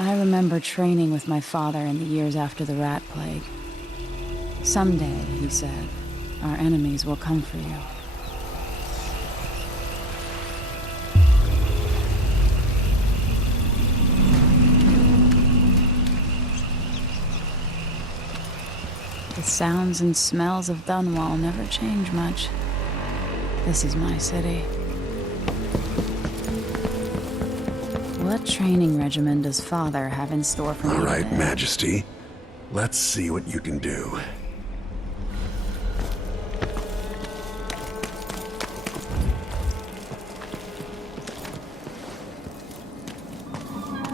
I remember training with my father in the years after the rat plague. Someday, he said, our enemies will come for you. The sounds and smells of Dunwall never change much. This is my city. What training regimen does Father have in store for me All right, today? Majesty. Let's see what you can do.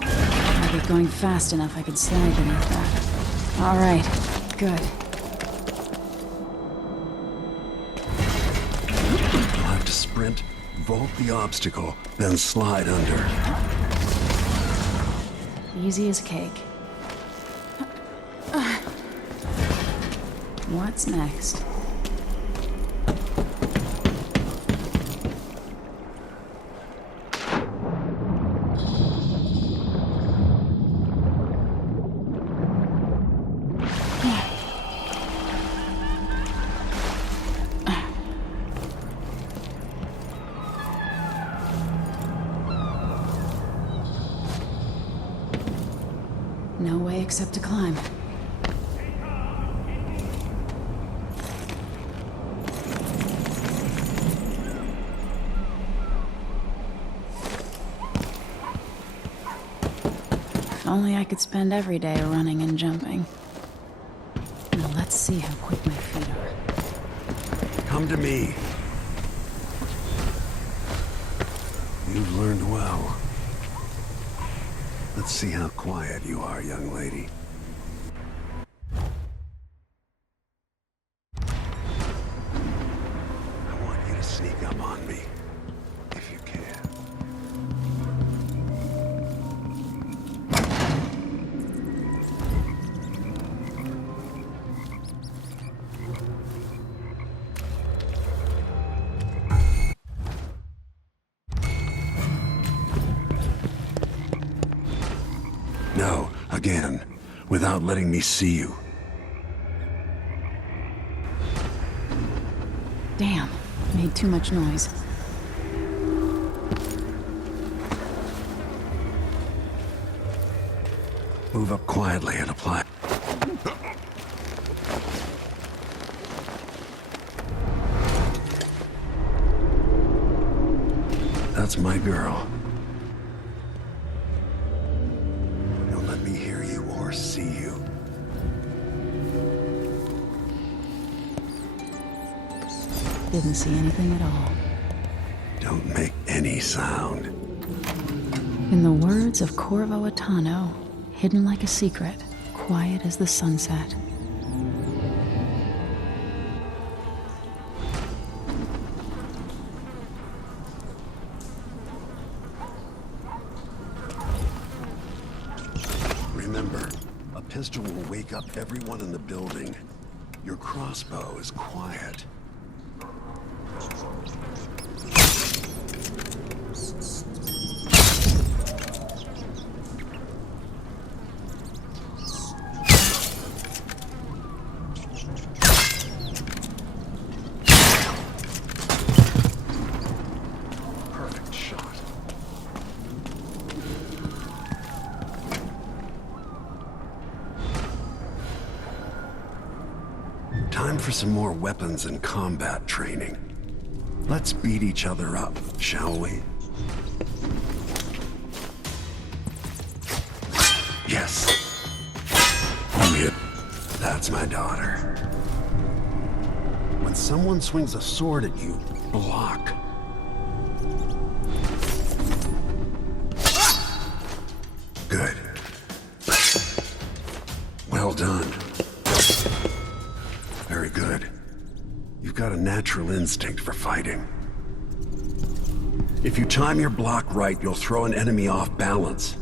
I'd be going fast enough I could slide beneath that. All right, good. You'll have to sprint, vault the obstacle, then slide under. Easy as cake. What's next? No way except to climb. If only I could spend every day running and jumping. Now let's see how quick my feet are. Come to me. You've learned well. Let's see how quiet you are, young lady. I want you to sneak up on me, if you can. No, again, without letting me see you. Damn, made too much noise. Move up quietly and apply. That's my girl. Don't let me hear you or see you. Didn't see anything at all. Don't make any sound. In the words of Corvo Attano, hidden like a secret, quiet as the sunset. Remember, a pistol will wake up everyone in the building. Your crossbow is quiet. Perfect shot. Time for some more weapons and combat training. Let's beat each other up, shall we? Yes. You hit. That's my daughter. When someone swings a sword at you, block. Good. Well done. Very good. You've got a natural instinct for fighting. If you time your block right, you'll throw an enemy off balance.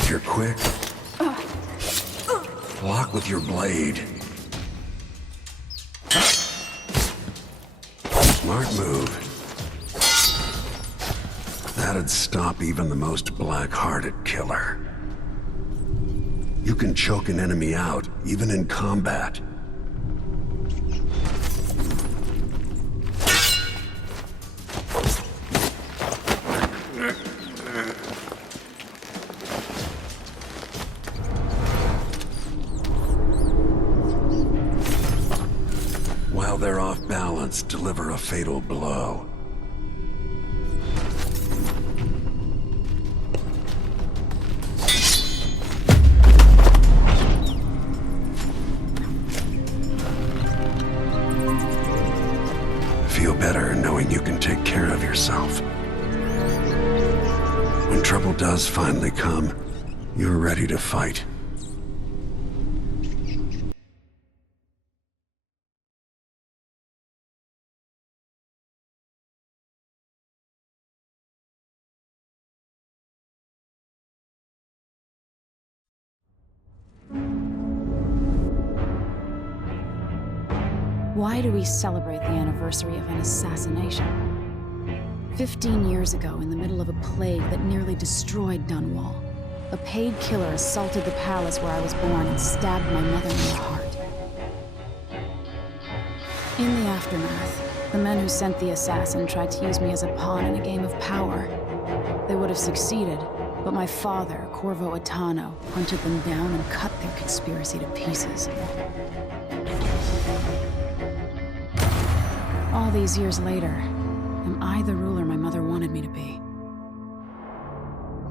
If you're quick, block with your blade. Smart move. That'd stop even the most black-hearted killer. You can choke an enemy out, even in combat. While they're off balance, deliver a fatal blow. Feel better knowing you can take care of yourself. When trouble does finally come, you're ready to fight. Why do we celebrate the anniversary of an assassination? 15 years ago, in the middle of a plague that nearly destroyed Dunwall, a paid killer assaulted the palace where I was born and stabbed my mother in the heart. In the aftermath, the men who sent the assassin tried to use me as a pawn in a game of power. They would have succeeded, but my father, Corvo Attano, hunted them down and cut their conspiracy to pieces. All these years later, am I the ruler my mother wanted me to be?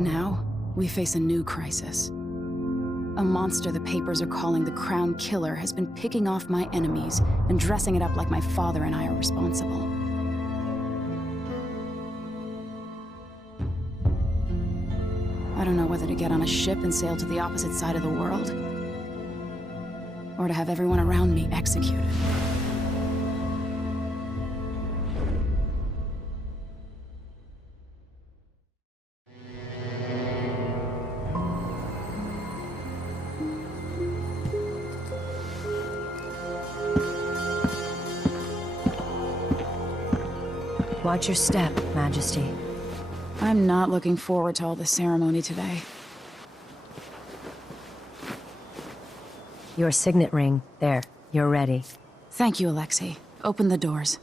Now, we face a new crisis. A monster the papers are calling the Crown Killer has been picking off my enemies and dressing it up like my father and I are responsible. I don't know whether to get on a ship and sail to the opposite side of the world, or to have everyone around me executed. Watch your step, Majesty. I'm not looking forward to all the ceremony today. Your signet ring. There. You're ready. Thank you, Alexei. Open the doors.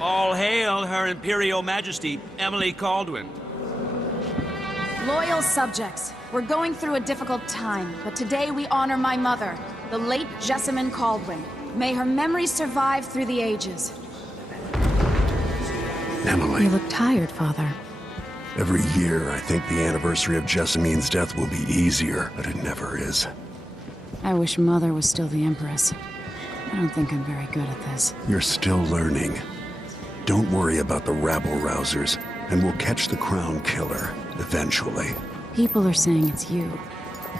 All hail Her Imperial Majesty, Emily Caldwin. Loyal subjects, we're going through a difficult time, but today we honor my mother, the late Jessamine Caldwin. May her memory survive through the ages. Emily. You look tired, Father. Every year, I think the anniversary of Jessamine's death will be easier, but it never is. I wish Mother was still the Empress. I don't think I'm very good at this. You're still learning. Don't worry about the rabble-rousers, and we'll catch the Crown Killer, eventually. People are saying it's you,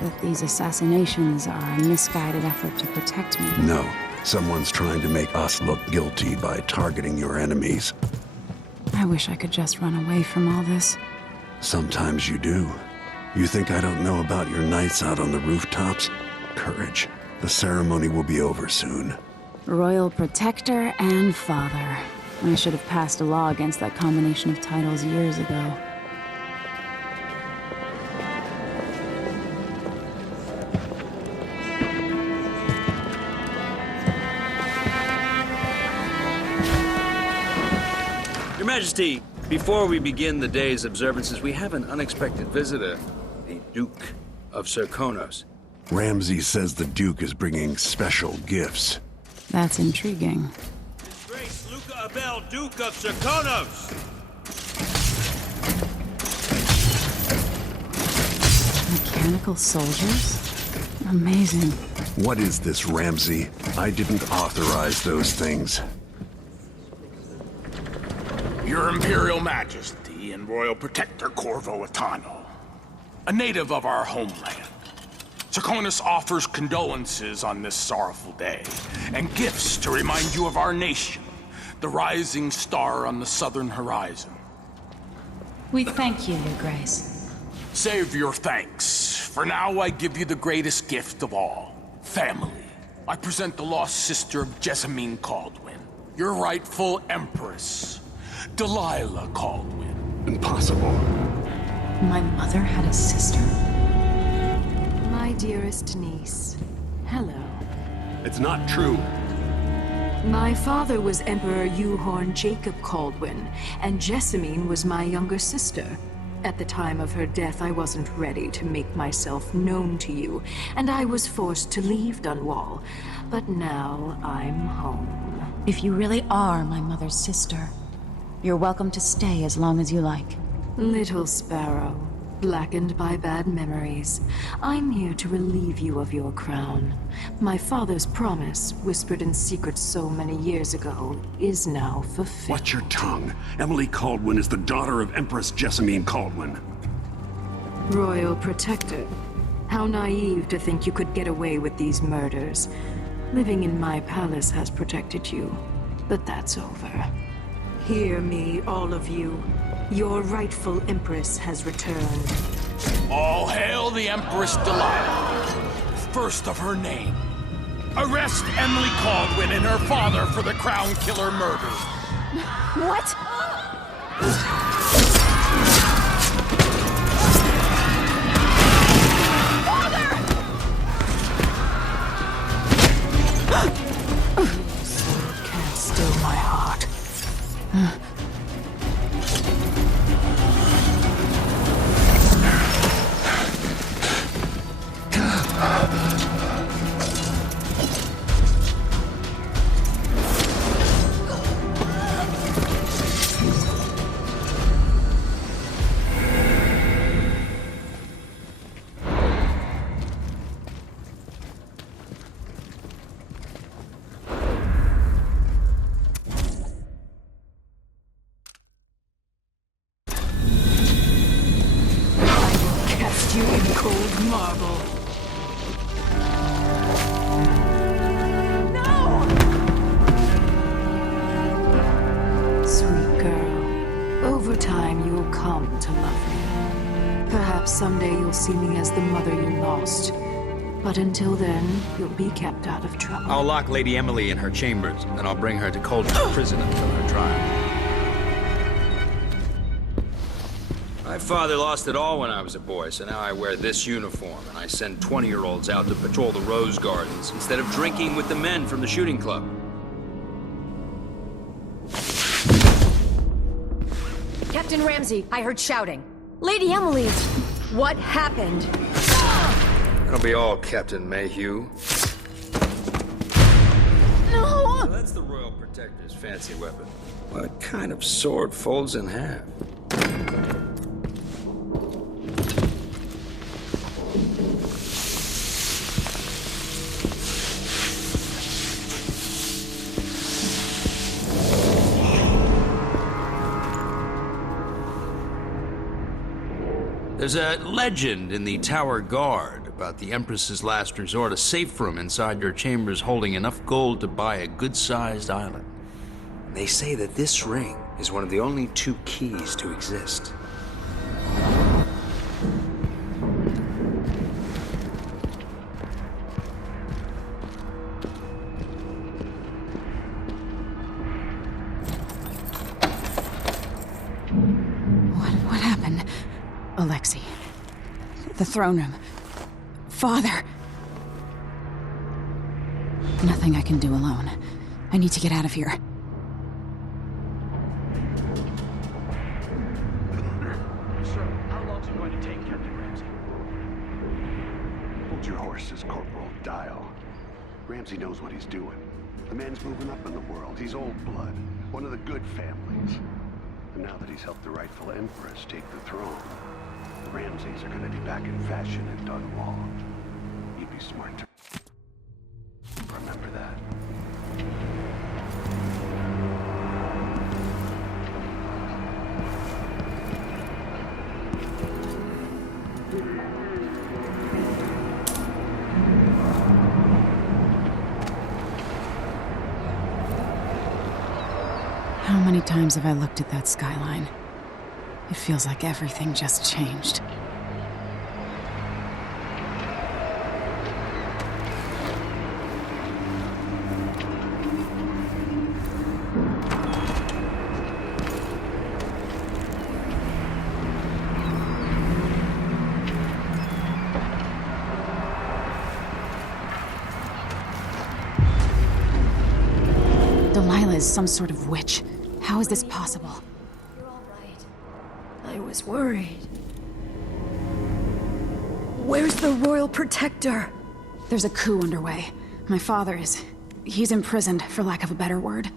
that these assassinations are a misguided effort to protect me. No, someone's trying to make us look guilty by targeting your enemies. I wish I could just run away from all this. Sometimes you do. You think I don't know about your nights out on the rooftops? Courage. The ceremony will be over soon. Royal Protector and Father. I should have passed a law against that combination of titles years ago. Your Majesty, before we begin the day's observances, we have an unexpected visitor, the Duke of Serkonos. Ramsay says the Duke is bringing special gifts. That's intriguing. His Grace Luca Abel, Duke of Serkonos! Mechanical soldiers? Amazing. What is this, Ramsay? I didn't authorize those things. Your Imperial Majesty and Royal Protector Corvo Attano, a native of our homeland. Serkonos offers condolences on this sorrowful day, and gifts to remind you of our nation, the rising star on the southern horizon. We thank you, Your Grace. Save your thanks. For now, I give you the greatest gift of all. family, I present the lost sister of Jessamine Caldwin, your rightful empress, Delilah Caldwin. Impossible. My mother had a sister? My dearest niece, hello. It's not true. My father was Emperor Euhorn Jacob Caldwin, and Jessamine was my younger sister. At the time of her death, I wasn't ready to make myself known to you, and I was forced to leave Dunwall. But now I'm home. If you really are my mother's sister, you're welcome to stay as long as you like. Little sparrow, blackened by bad memories, I'm here to relieve you of your crown. My father's promise, whispered in secret so many years ago, is now fulfilled. Watch your tongue. Emily Caldwin is the daughter of Empress Jessamine Caldwin. Royal Protector. How naive to think you could get away with these murders. Living in my palace has protected you, but that's over. Hear me, all of you. Your rightful Empress has returned. All hail the Empress Delilah, first of her name. Arrest Emily Caldwin and her father for the Crown Killer murder. What? Can't still my heart. You in cold marble. No! Sweet girl, over time you'll come to love me. Perhaps someday you'll see me as the mother you lost. But until then, you'll be kept out of trouble. I'll lock Lady Emily in her chambers, and I'll bring her to Cauldron Prison until her trial. My father lost it all when I was a boy, so now I wear this uniform, and I send 20-year-olds out to patrol the rose gardens instead of drinking with the men from the shooting club. Captain Ramsey, I heard shouting. Lady Emily, what happened? That'll be all, Captain Mayhew. No! Well, that's the Royal Protector's fancy weapon. What kind of sword folds in half? There's a legend in the Tower Guard about the Empress's last resort, a safe room inside your chambers holding enough gold to buy a good-sized island. They say that this ring is one of the only 2 keys to exist. What happened? Alexei. The throne room. Father. Nothing I can do alone. I need to get out of here. Sir, how long's it going to take, Captain Ramsey? Hold your horses, Corporal. Dial. Ramsey knows what he's doing. The man's moving up in the world. He's old blood. One of the good families. And now that he's helped the rightful Empress take the throne, the Ramseys are gonna be back in fashion in Dunwall. You'd be smart to remember that. How many times have I looked at that skyline? It feels like everything just changed. Delilah is some sort of witch. How is this possible? You're all right. I was worried. Where's the Royal Protector? There's a coup underway. My father is... he's imprisoned, for lack of a better word.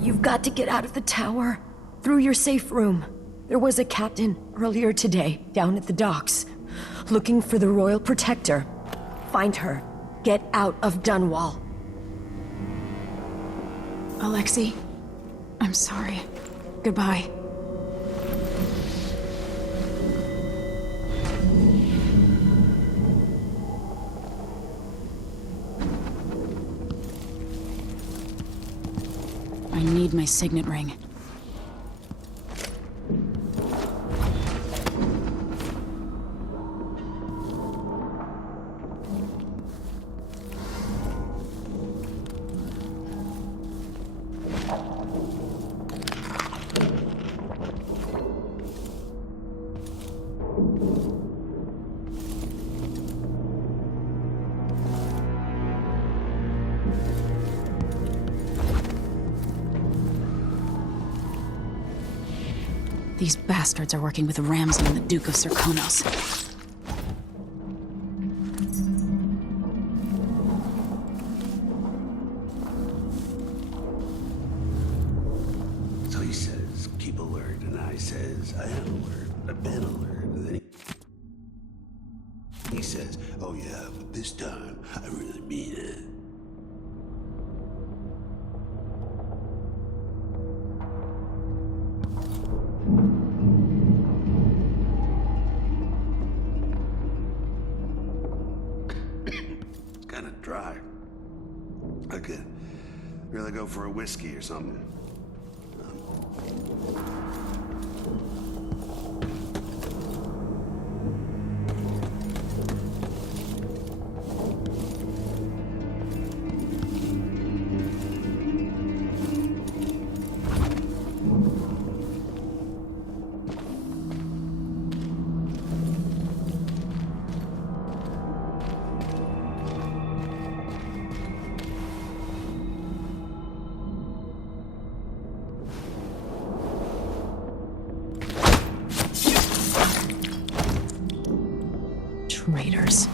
You've got to get out of the tower. Through your safe room. There was a captain earlier today, down at the docks. Looking for the Royal Protector. Find her. Get out of Dunwall. Alexei, I'm sorry. Goodbye. I need my signet ring. These bastards are working with Ramsay and the Duke of Serkonos. So he says, keep alert, and I says, I am alert. I've been alert. And then he says, oh yeah, but this time, I really mean it. It's kind of dry. I could really go for a whiskey or something. Traitors.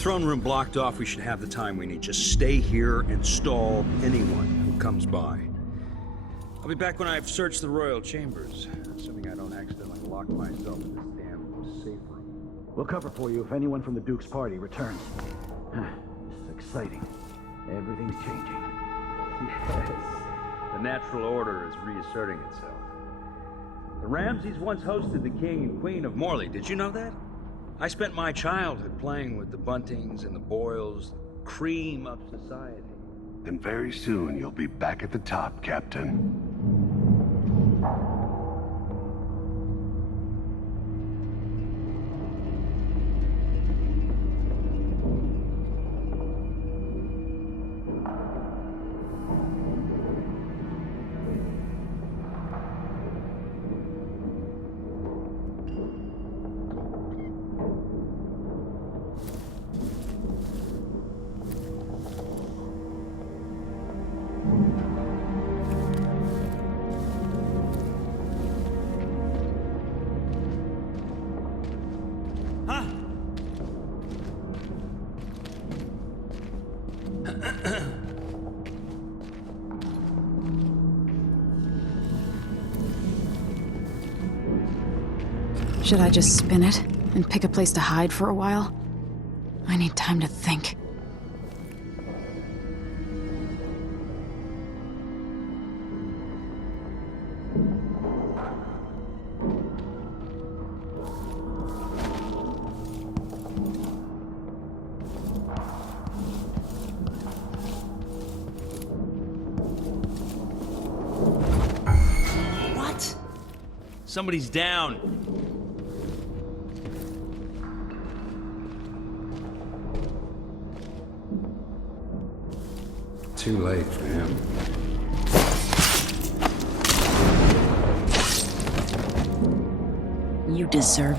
Throne room blocked off, we should have the time we need. Just stay here and stall anyone who comes by. I'll be back when I've searched the royal chambers, assuming I don't accidentally lock myself in this damn safe room. We'll cover for you if anyone from the Duke's party returns. This is exciting. Everything's changing. Yes, the natural order is reasserting itself. The Ramsays once hosted the king and queen of Morley. Did you know that? I spent my childhood playing with the Buntings and the Boyles, cream of society. And very soon you'll be back at the top, Captain. Should I just spin it and pick a place to hide for a while? I need time to think. Somebody's down. Too late for him. You deserve...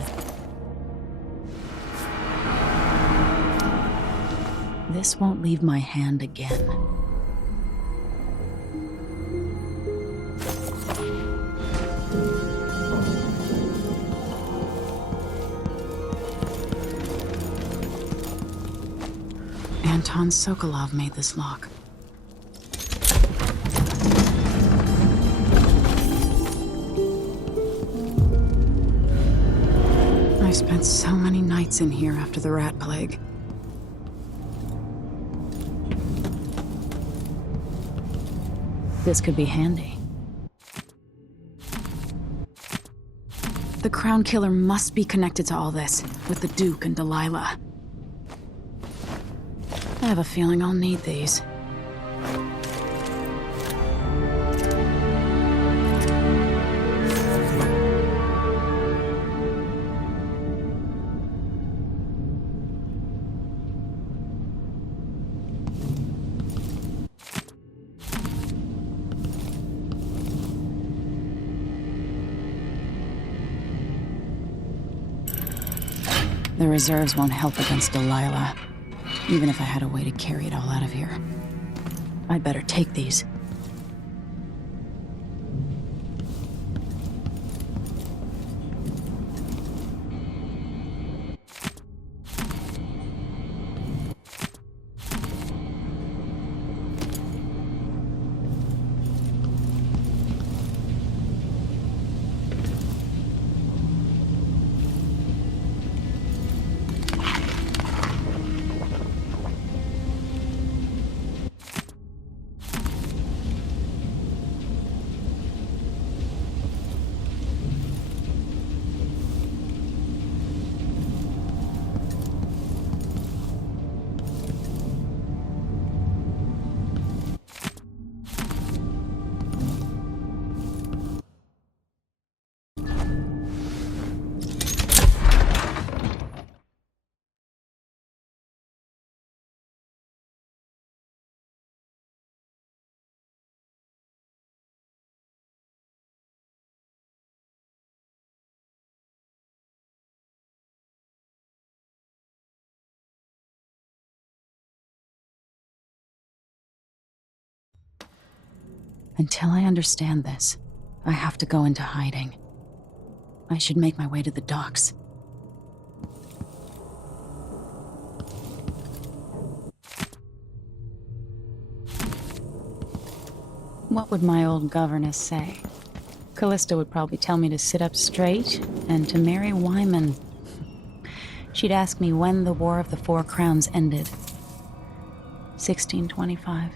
This won't leave my hand again. Anton Sokolov made this lock. I spent so many nights in here after the rat plague. This could be handy. The Crown Killer must be connected to all this, with the Duke and Delilah. I have a feeling I'll need these. The reserves won't help against Delilah, even if I had a way to carry it all out of here. I'd better take these. Until I understand this, I have to go into hiding. I should make my way to the docks. What would my old governess say? Callista would probably tell me to sit up straight and to marry Wyman. She'd ask me when the War of the Four Crowns ended. 1625.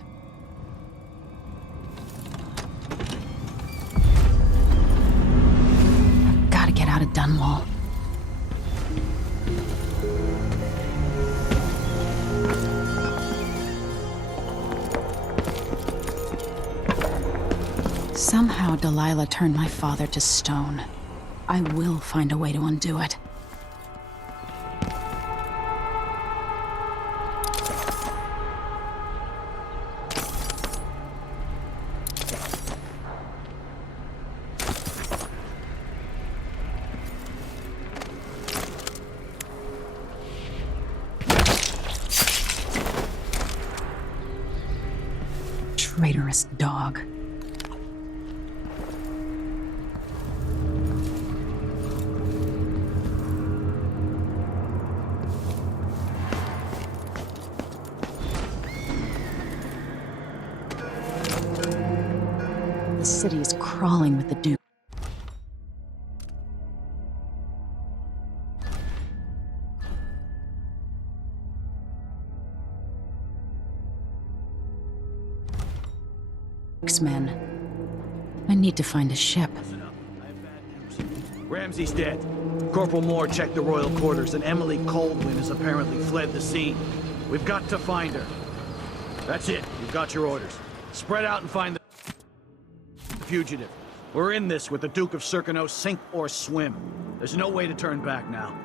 Get out of Dunwall. Somehow Delilah turned my father to stone. I will find a way to undo it. Traitorous dog. The city is crawling with the Duke. Men. I need to find a ship. Ramsey's dead. Corporal Moore checked the royal quarters, and Emily Coldwin has apparently fled the scene. We've got to find her. That's it. You've got your orders. Spread out and find the fugitive. We're in this with the Duke of Circano, sink or swim. There's no way to turn back now.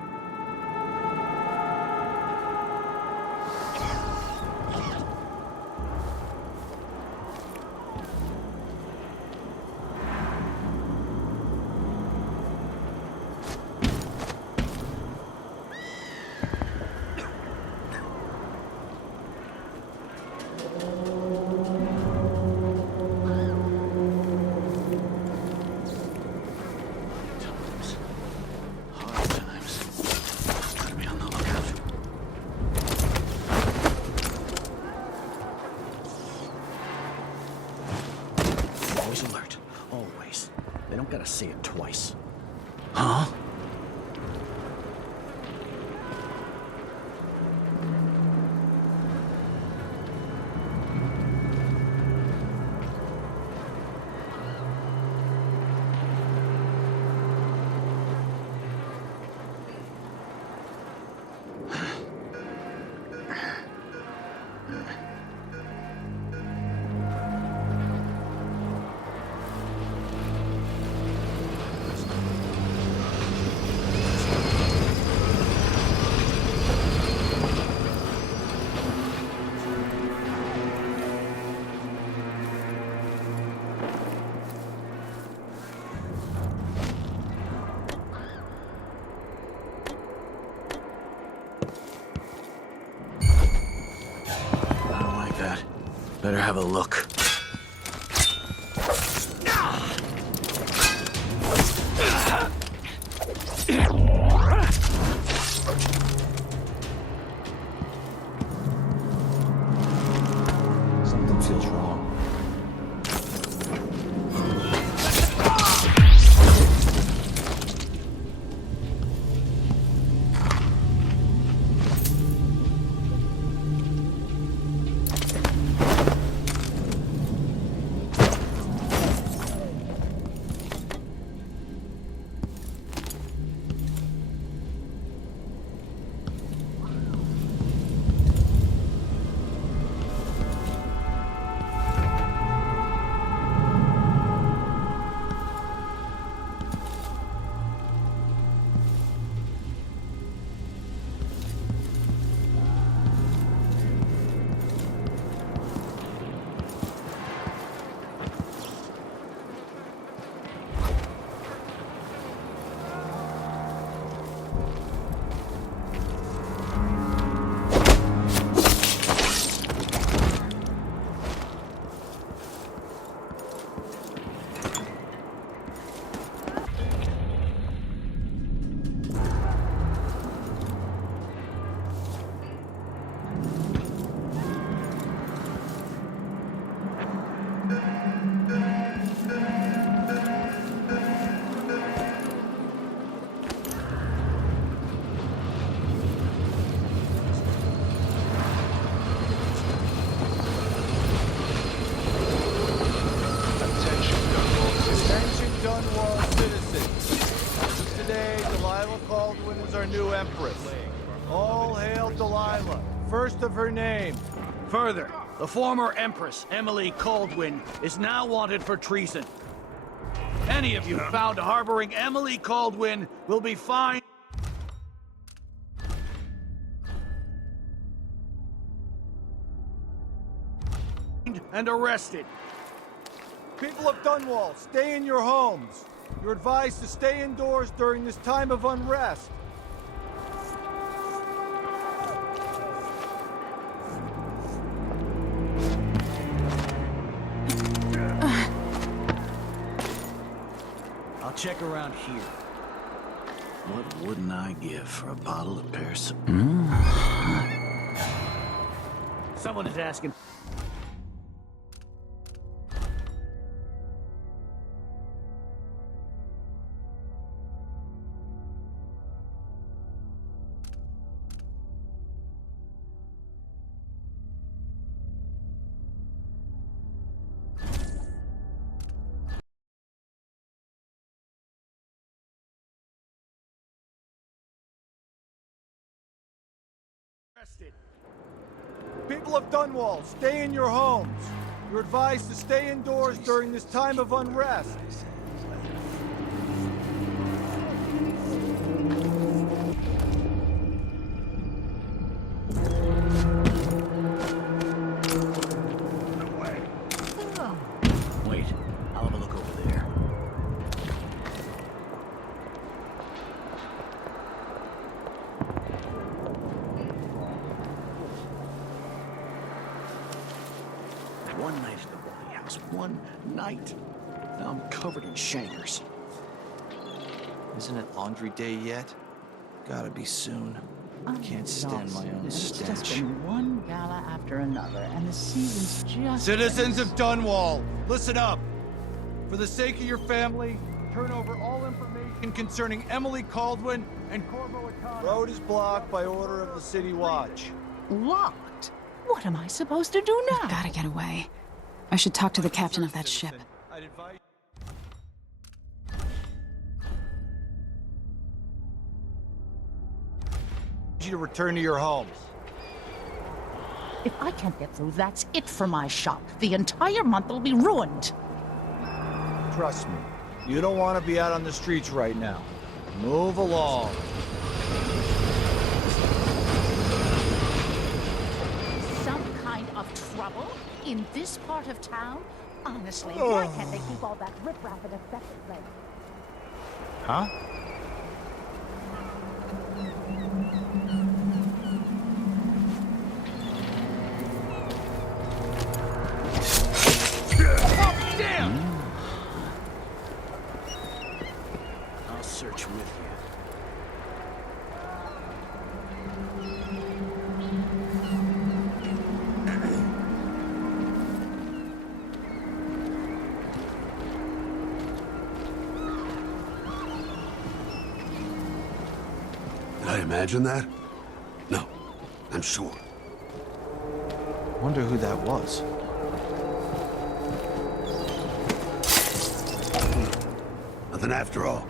Always alert. Always. They don't gotta say it twice. Huh? Better have a look. Something feels wrong. New Empress. All hail Delilah, first of her name. Further, the former Empress, Emily Caldwin, is now wanted for treason. Any of you found harboring Emily Caldwin will be fined and arrested. People of Dunwall, stay in your homes. You're advised to stay indoors during this time of unrest. I'll check around here. What wouldn't I give for a bottle of Paris? Someone is asking. People of Dunwall, stay in your homes. You're advised to stay indoors during this time of unrest. one night at the boarding house. One night. Now I'm covered in shankers. Isn't it laundry day yet? Gotta be soon. Can't stand my own It's just stench. been one gala after another, and the season's just... Citizens of Dunwall, listen up. For the sake of your family, turn over all information concerning Emily Caldwin and Corvo Atano. Road is blocked by order of the City Watch. Locked? What am I supposed to do now? Gotta get away. I should talk to the captain of that ship. I'd advise you to return to your homes. If I can't get through, that's it for my shop. The entire month will be ruined. Trust me, you don't want to be out on the streets right now. Move along. Some kind of trouble in this part of town? Honestly, why can't they keep all that riffraff in a separate place? Huh? I'll search with you. Did I imagine that? No, I'm sure. Wonder who that was. Nothing after all.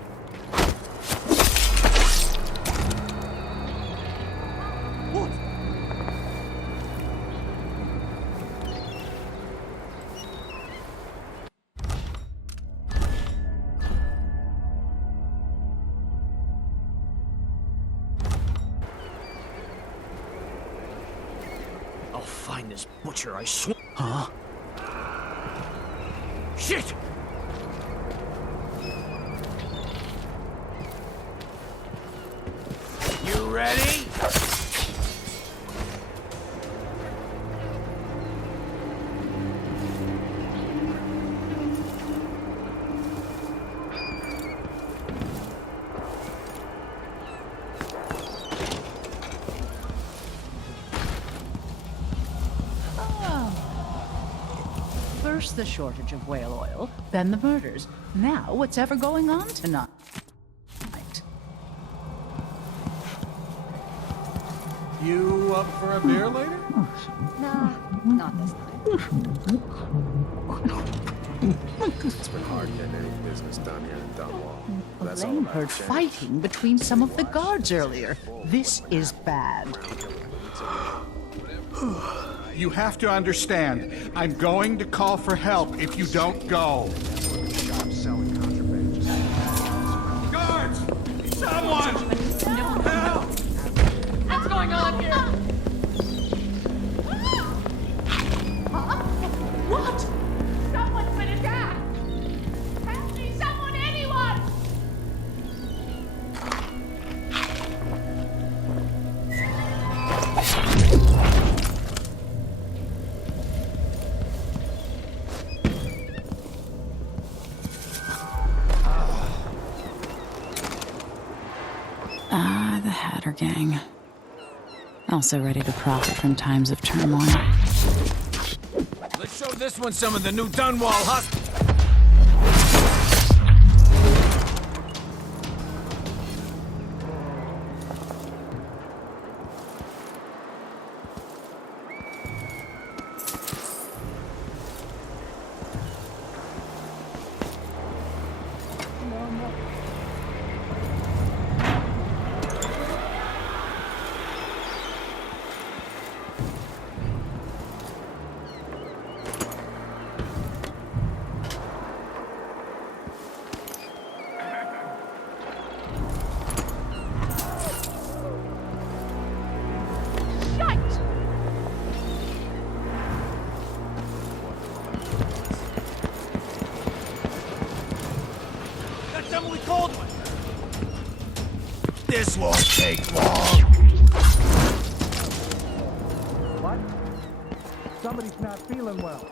I'll find this butcher, I swear. Huh? Shit! You ready? First the shortage of whale oil, then the murders. Now what's ever going on tonight? You up for a beer later? Nah, not this time. It's been hard getting any business done here in Dunwall. That's all Blaine about heard change. fighting between some of the guards earlier. This is bad. You have to understand, I'm going to call for help if you don't go. Guards! Someone! Help! What's going on here? Huh? What? Someone's been attacked! Help me, someone, anyone! Ah, the Hatter Gang. Also ready to profit from times of turmoil. Let's show this one some of the new Dunwall hustle. That's Emily Caldwin! This won't take long! What? Somebody's not feeling well.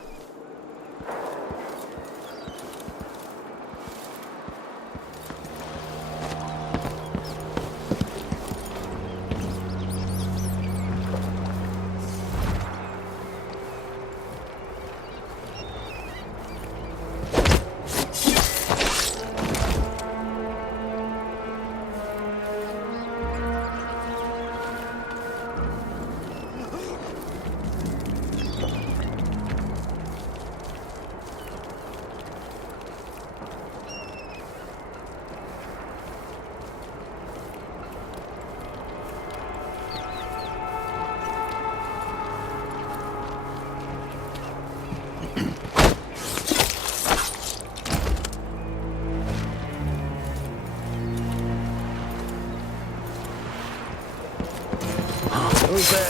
Who's there?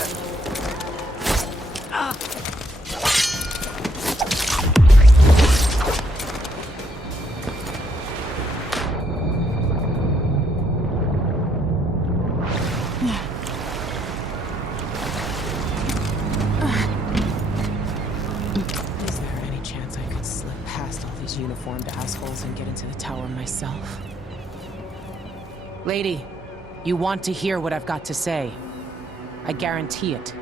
Is there any chance I could slip past all these uniformed assholes and get into the tower myself? Lady, you want to hear what I've got to say. I guarantee it.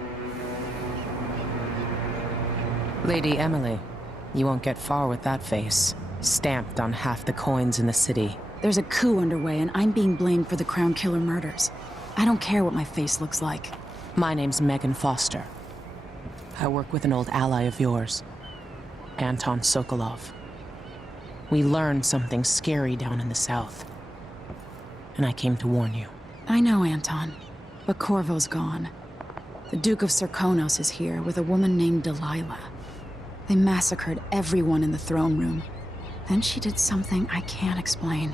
Lady Emily, you won't get far with that face. Stamped on half the coins in the city. There's a coup underway, and I'm being blamed for the Crown Killer murders. I don't care what my face looks like. My name's Megan Foster. I work with an old ally of yours, Anton Sokolov. We learned something scary down in the south, and I came to warn you. I know, Anton, but Corvo's gone. The Duke of Serkonos is here with a woman named Delilah. They massacred everyone in the throne room. Then she did something I can't explain.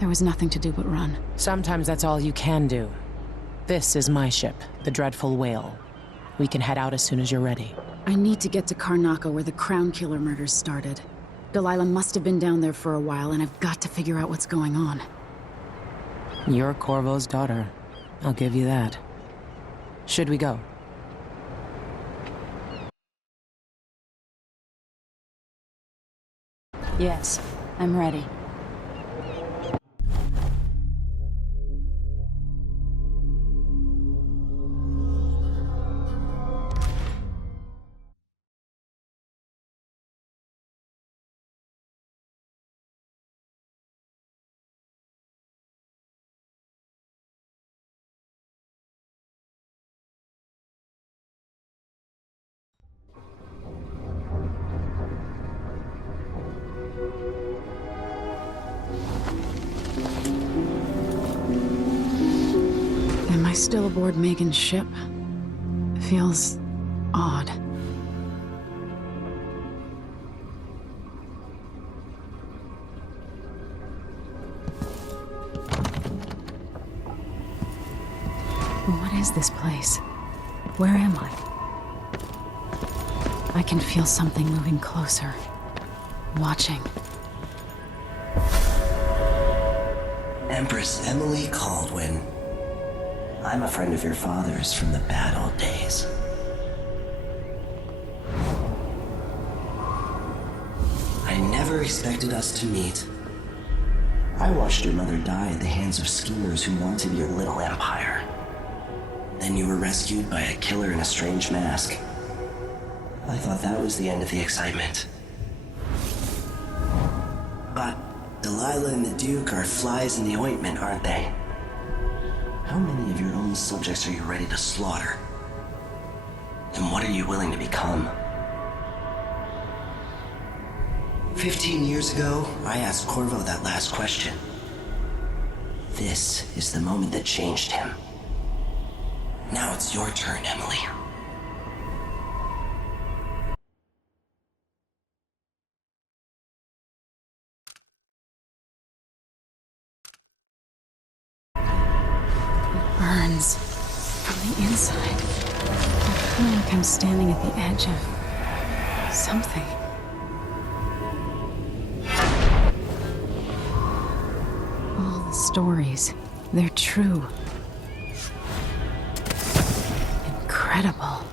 There was nothing to do but run. Sometimes that's all you can do. This is my ship, the Dreadful Whale. We can head out as soon as you're ready. I need to get to Karnaca where the Crown Killer murders started. Delilah must have been down there for a while, and I've got to figure out what's going on. You're Corvo's daughter. I'll give you that. Should we go? Yes, I'm ready. Am I still aboard Megan's ship? Feels odd. What is this place? Where am I? I can feel something moving closer. Watching. Empress Emily Caldwin. I'm a friend of your father's from the bad old days. I never expected us to meet. I watched your mother die at the hands of schemers who wanted your little empire. Then you were rescued by a killer in a strange mask. I thought that was the end of the excitement. But Delilah and the Duke are flies in the ointment, aren't they? How many of your own subjects are you ready to slaughter? And what are you willing to become? 15 years ago, I asked Corvo that last question. This is the moment that changed him. Now it's your turn, Emily. Burns from the inside. I feel like I'm standing at the edge of something. All the stories, they're true. Incredible.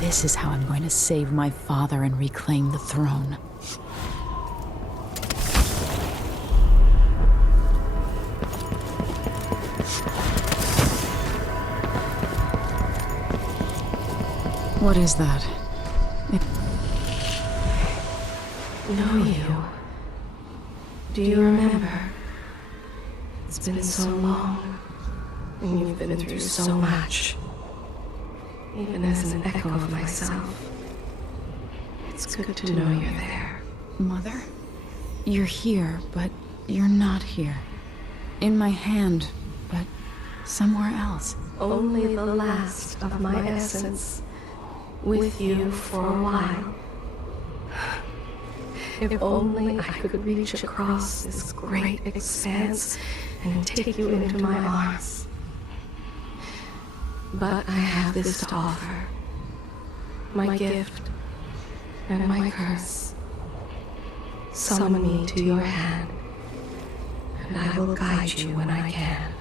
This is how I'm going to save my father and reclaim the throne. What is that? Know you. Do you remember? It's been so long, and you've been through so much. Even as an echo of myself, it's good to know you're there. Mother? You're here, but you're not here. In my hand, but somewhere else. Only the last of my essence, with you for a while. If only I could reach across this great expanse and take you into my arms. But I have this to offer. My gift and my curse. Summon me to your hand, and I will guide you when I can.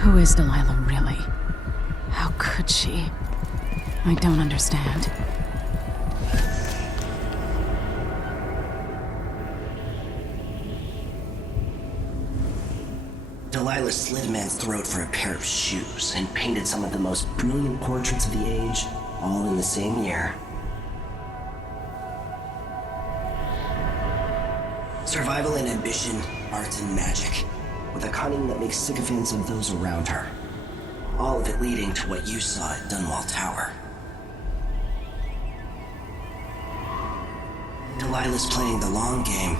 Who is Delilah really? How could she? I don't understand. Delilah slit a man's throat for a pair of shoes and painted some of the most brilliant portraits of the age, all in the same year. Survival and ambition, art and magic, with a cunning that makes sycophants of those around her. All of it leading to what you saw at Dunwall Tower. Delilah's playing the long game,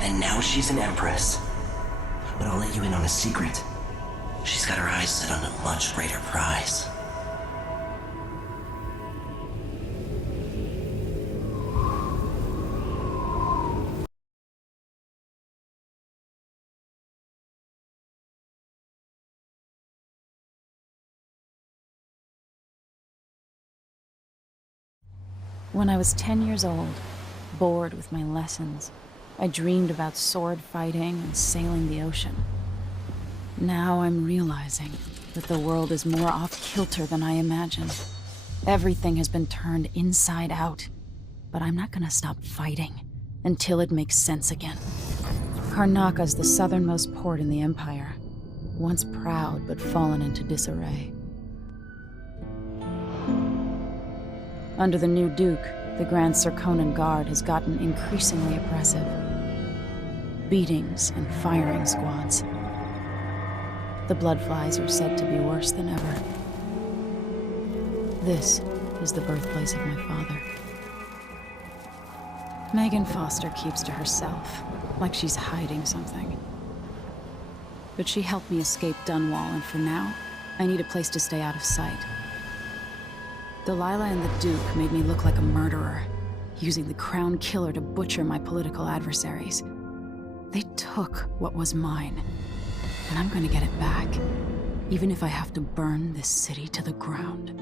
and now she's an empress. But I'll let you in on a secret. She's got her eyes set on a much greater prize. When I was 10 years old, bored with my lessons, I dreamed about sword fighting and sailing the ocean. Now I'm realizing that the world is more off-kilter than I imagined. Everything has been turned inside out, but I'm not gonna stop fighting until it makes sense again. Karnaka's the southernmost port in the Empire, once proud but fallen into disarray. Under the new Duke, the Grand Serkonan Guard has gotten increasingly oppressive. Beatings and firing squads. The Bloodflies are said to be worse than ever. This is the birthplace of my father. Megan Foster keeps to herself, like she's hiding something. But she helped me escape Dunwall, and for now, I need a place to stay out of sight. Delilah and the Duke made me look like a murderer, using the Crown Killer to butcher my political adversaries. They took what was mine, and I'm gonna get it back, even if I have to burn this city to the ground.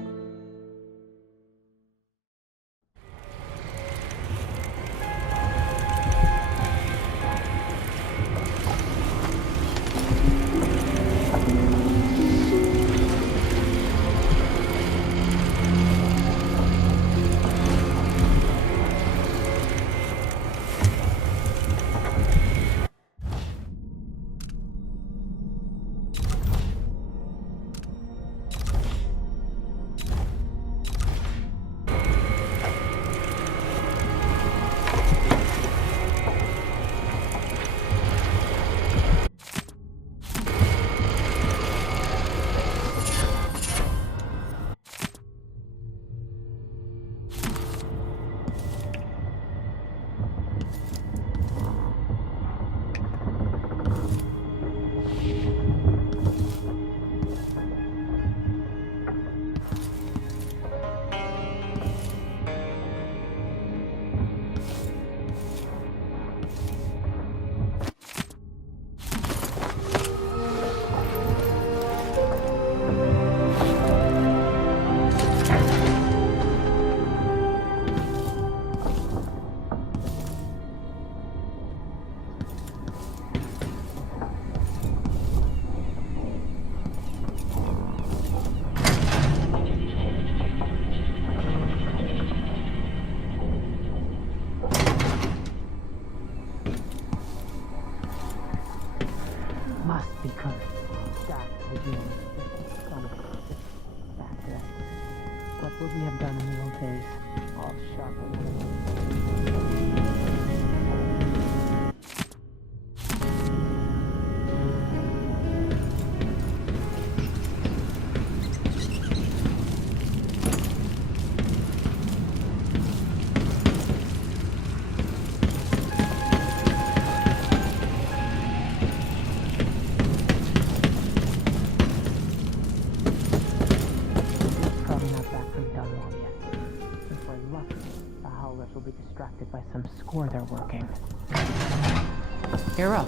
Must be cursed. That again. Son of a bitch. Back then. What would we have done in the old days? All sharp. howlers will be distracted by some score they're working. You're up.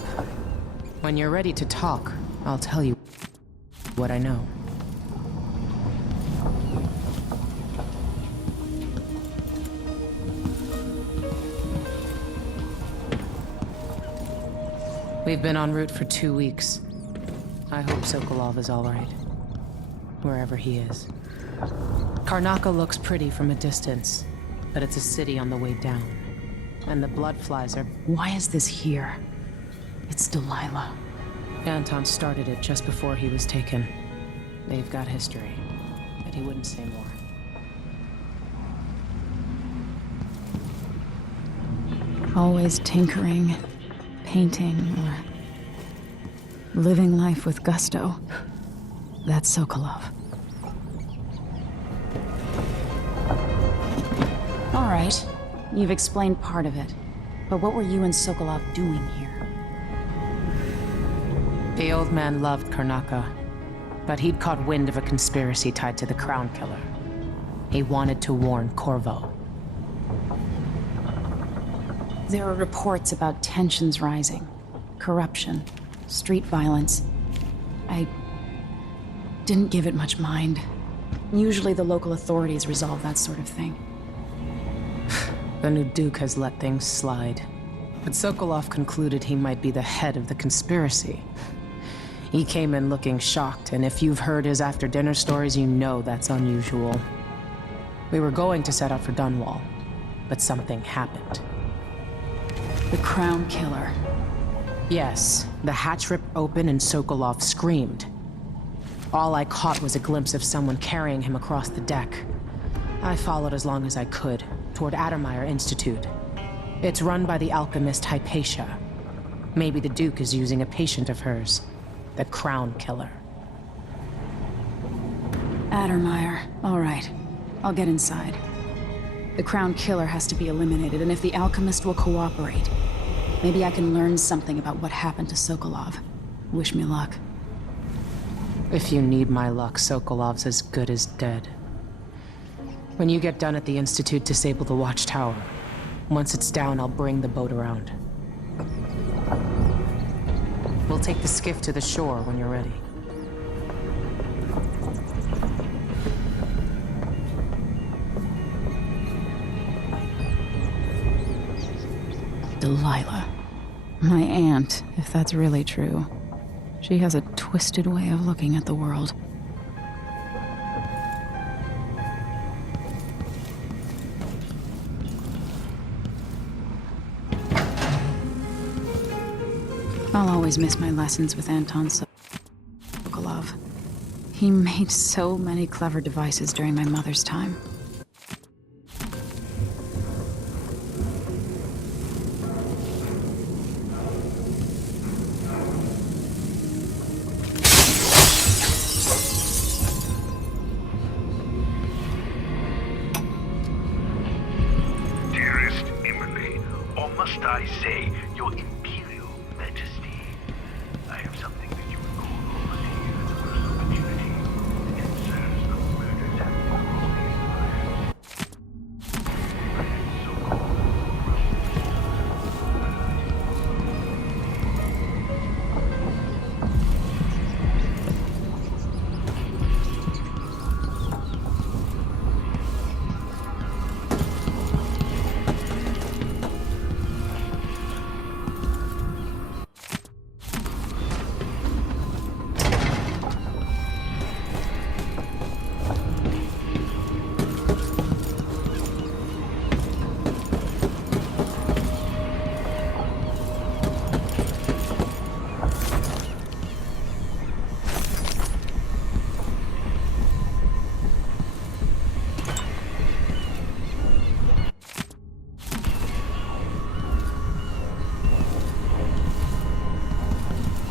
When you're ready to talk, I'll tell you what I know. We've been en route for 2 weeks. I hope Sokolov is all right, wherever he is. Karnaca looks pretty from a distance, but it's a city on the way down. And the blood flies are... Why is this here? It's Delilah. Anton started it just before he was taken. They've got history, but he wouldn't say more. Always tinkering, painting, or living life with gusto. That's Sokolov. All right, you've explained part of it. But what were you and Sokolov doing here? The old man loved Karnaca, but he'd caught wind of a conspiracy tied to the Crown Killer. He wanted to warn Corvo. There are reports about tensions rising, corruption, street violence. I didn't give it much mind. Usually the local authorities resolve that sort of thing. The new Duke has let things slide. But Sokolov concluded he might be the head of the conspiracy. He came in looking shocked, and if you've heard his after-dinner stories, you know that's unusual. We were going to set out for Dunwall, but something happened. The Crown Killer. Yes, the hatch ripped open and Sokolov screamed. All I caught was a glimpse of someone carrying him across the deck. I followed as long as I could, toward Addermeyer Institute. It's run by the alchemist Hypatia. Maybe the Duke is using a patient of hers, the Crown Killer. Addermeyer. All right. I'll get inside. The Crown Killer has to be eliminated, and if the alchemist will cooperate, maybe I can learn something about what happened to Sokolov. Wish me luck. If you need my luck, Sokolov's as good as dead. When you get done at the Institute, disable the watchtower. Once it's down, I'll bring the boat around. We'll take the skiff to the shore when you're ready. Delilah. My aunt, if that's really true. She has a twisted way of looking at the world. I'll always miss my lessons with Anton Sokolov. He made so many clever devices during my mother's time. Dearest Emily, or must I say, your Imperial Majesty, I have something that you would call already a close opportunity that concerns the murders happening across the Empire.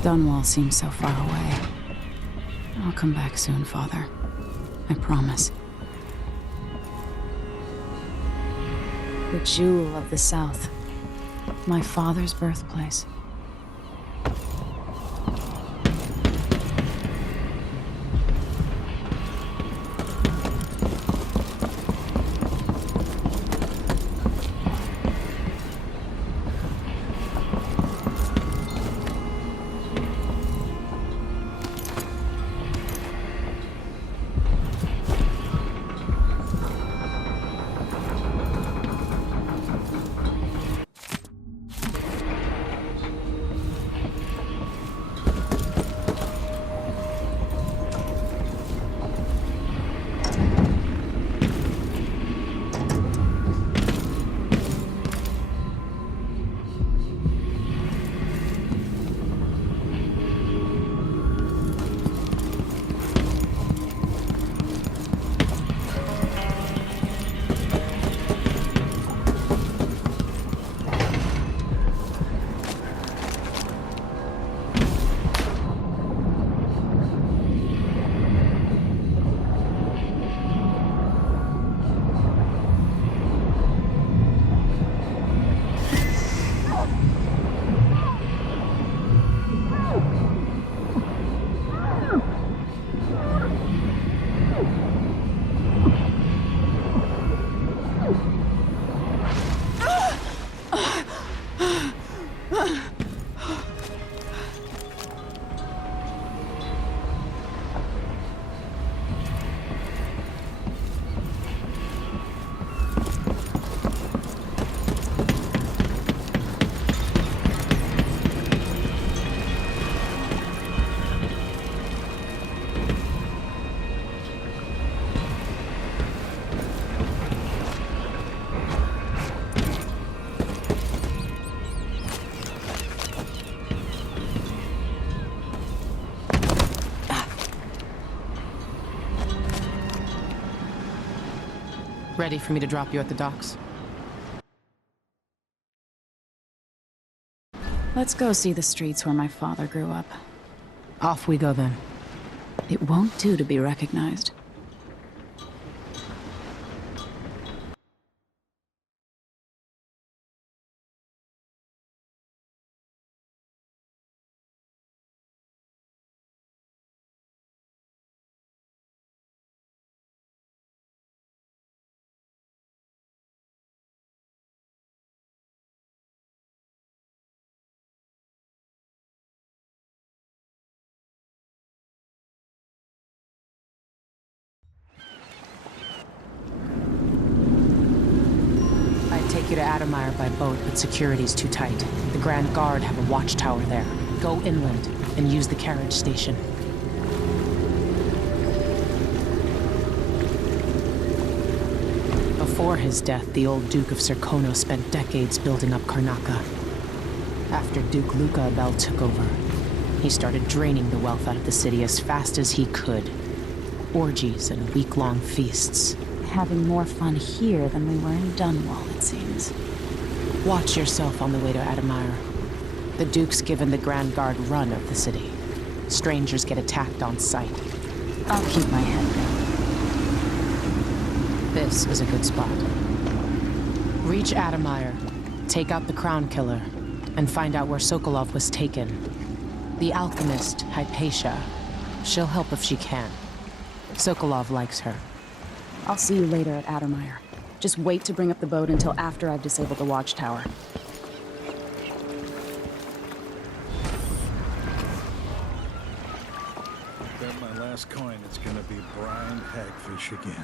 Dunwall seems so far away. I'll come back soon, Father. I promise. The jewel of the South. My father's birthplace. Ready for me to drop you at the docks? Let's go see the streets where my father grew up. Off we go then. It won't do to be recognized. I'd take you to Adamire by boat, but security's too tight. The Grand Guard have a watchtower there. Go inland and use the carriage station. Before his death, the old Duke of Serkono spent decades building up Karnaca. After Duke Luca Abel took over, he started draining the wealth out of the city as fast as he could. Orgies and week-long feasts. Having more fun here than we were in Dunwall, it seems. Watch yourself on the way to Adamire. The Duke's given the Grand Guard run of the city. Strangers get attacked on sight. I'll keep my head down. This is a good spot. Reach Adamire, take out the Crown Killer, and find out where Sokolov was taken. The alchemist, Hypatia. She'll help if she can. Sokolov likes her. I'll see you later at Adamire. Just wait to bring up the boat until after I've disabled the watchtower. Bet my last coin it's gonna be brine hagfish again.